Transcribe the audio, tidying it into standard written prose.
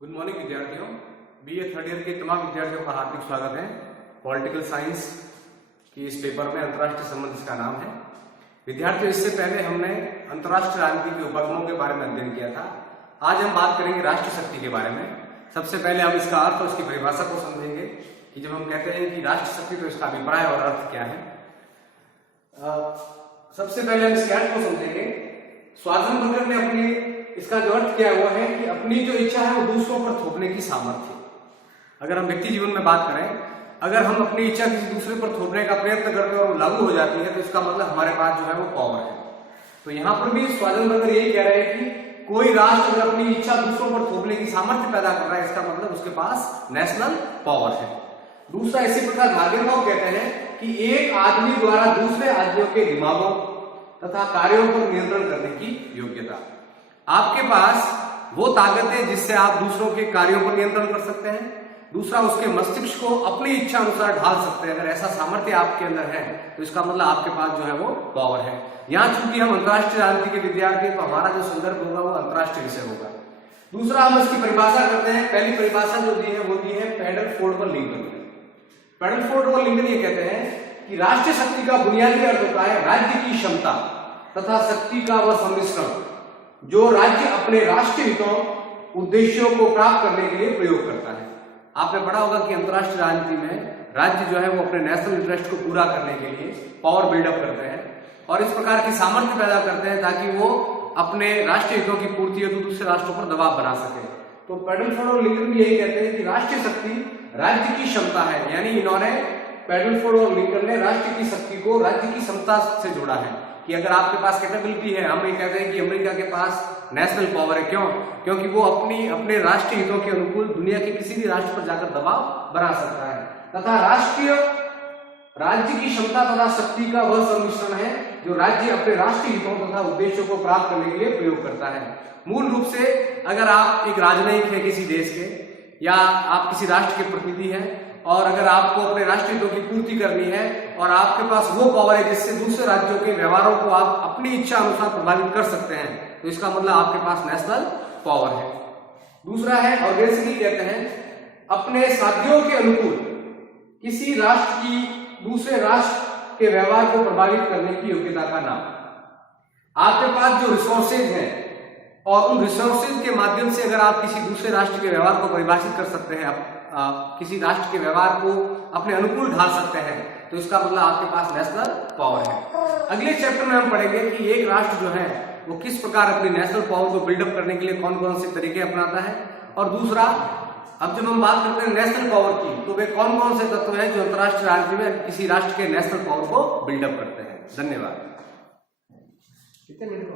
Good morning विद्यार्थियों। BA third year के तमाम विद्यार्थियों का हार्दिक स्वागत है। पॉलिटिकल साइंस की इस पेपर में अंतर्राष्ट्रीय संबंध इसका नाम है। विद्यार्थियों, इससे पहले हमने अंतर्राष्ट्रीय राजनीति के उपक्रमों के बारे में अध्ययन किया था। आज हम बात करेंगे राष्ट्र शक्ति के बारे में। सबसे पहले हम इसका अर्थ और इसकी परिभाषा को समझेंगे कि जब हम कहते हैं कि राष्ट्र शक्ति तो इसका अभिप्राय और अर्थ क्या है। सबसे पहले हम इसके अर्थ को समझेंगे। स्वाधीनता ने अपनी इसका जो अर्थ क्या हुआ है कि अपनी जो इच्छा है वो दूसरों पर थोपने की सामर्थ्य। अगर हम व्यक्ति जीवन में बात करें, अगर हम अपनी इच्छा किसी दूसरे पर थोपने का प्रयत्न करते हैं और वो लागू हो जाती है तो इसका मतलब हमारे पास जो है वो पावर है। तो यहाँ पर भी स्वाधीनता यही कह रहे हैं कि कोई राष्ट्र अगर अपनी इच्छा दूसरों पर थोपने की सामर्थ्य पैदा कर रहा है, इसका मतलब उसके पास नेशनल पावर है। दूसरा, इसी प्रकार नागरिकों कहते हैं कि एक आदमी द्वारा दूसरे आदमियों के दिमागों तथा कार्यों पर नियंत्रण करने की योग्यता। आपके पास वो ताकत है जिससे आप दूसरों के कार्यों पर नियंत्रण कर सकते हैं। दूसरा, उसके मस्तिष्क को अपनी इच्छा अनुसार ढाल सकते हैं। अगर ऐसा सामर्थ्य आपके अंदर है तो इसका मतलब आपके पास जो है वो पावर है। यहाँ चूंकि हम अंतर्राष्ट्रीय राजनीति के विद्यार्थी तो हमारा जो संदर्भ होगा वो अंतर्राष्ट्रीय विषय होगा। दूसरा, हम इसकी परिभाषा करते हैं। पहली परिभाषा जो दी है वो दी है पैडलफोर्ड और लिंकन ने। पैडलफोर्ड और लिंकन ये कहते हैं कि राष्ट्रीय शक्ति का बुनियादी अर्थ होता है राज्य की क्षमता तथा शक्ति का वह सम्मिश्रण जो राज्य अपने राष्ट्रीय हितों उद्देश्यों को प्राप्त करने के लिए प्रयोग करता है। आपने पढ़ा होगा कि अंतर्राष्ट्रीय राजनीति में राज्य जो है वो अपने नेशनल इंटरेस्ट को पूरा करने के लिए पावर बिल्डअप करते हैं और इस प्रकार की सामर्थ्य पैदा करते हैं ताकि वो अपने राष्ट्रीय हितों की पूर्ति हेतु दूसरे राष्ट्रों पर दबाव बना सके। तो पैडलफोर्ड और लिंकन भी यही कहते हैं कि राष्ट्रीय शक्ति राज्य की क्षमता है। यानी इन्होंने पैडलफोर्ड और लिंकन ने राष्ट्र की शक्ति को राज्य की क्षमता से जोड़ा है कि अगर आपके पास कैपेबिलिटी है, हम ये कहते हैं कि अमेरिका के पास नेशनल पावर है। क्यों? क्योंकि वो अपने राष्ट्रीय हितों के अनुकूल दुनिया के किसी भी राष्ट्र पर जाकर दबाव बना सकता है तथा राज्य की क्षमता तथा शक्ति का वह सम्मिश्रण है जो राज्य अपने राष्ट्रीय हितों तथा उद्देश्यों को प्राप्त करने के लिए प्रयोग करता है। मूल रूप से अगर आप एक राजनयिक है किसी देश के या आप किसी राष्ट्र के प्रतिनिधि हैं और अगर आपको अपने राष्ट्रीय हितों की पूर्ति करनी है और आपके पास वो पावर है जिससे दूसरे राज्यों के व्यवहारों को आप अपनी इच्छा अनुसार प्रभावित कर सकते हैं तो इसका मतलब आपके पास नेशनल पावर है। दूसरा है ऑर्गेनिकली कहते हैं अपने साथियों के अनुकूल किसी राष्ट्र की दूसरे राष्ट्र के व्यवहार को प्रभावित करने की योग्यता का नाम। आपके पास जो रिसोर्सेज हैं और उन रिसोर्सेज के माध्यम से अगर आप किसी दूसरे राष्ट्र के व्यवहार को परिभाषित कर सकते हैं, किसी राष्ट्र के व्यवहार को अपने अनुकूल ढाल सकते हैं तो इसका मतलब आपके पास नेशनल पावर है। अगले चैप्टर में हम पढ़ेंगे कि एक राष्ट्र जो है वो किस प्रकार अपनी नेशनल पावर को बिल्डअप करने के लिए कौन कौन से तरीके अपनाता है। और दूसरा, अब जब हम बात करते हैं नेशनल पावर की तो वे कौन कौन से तत्व हैं जो अंतर्राष्ट्रीय राजनीति में किसी राष्ट्र के नेशनल पावर को बिल्डअप करते हैं। धन्यवाद। कितने मिनट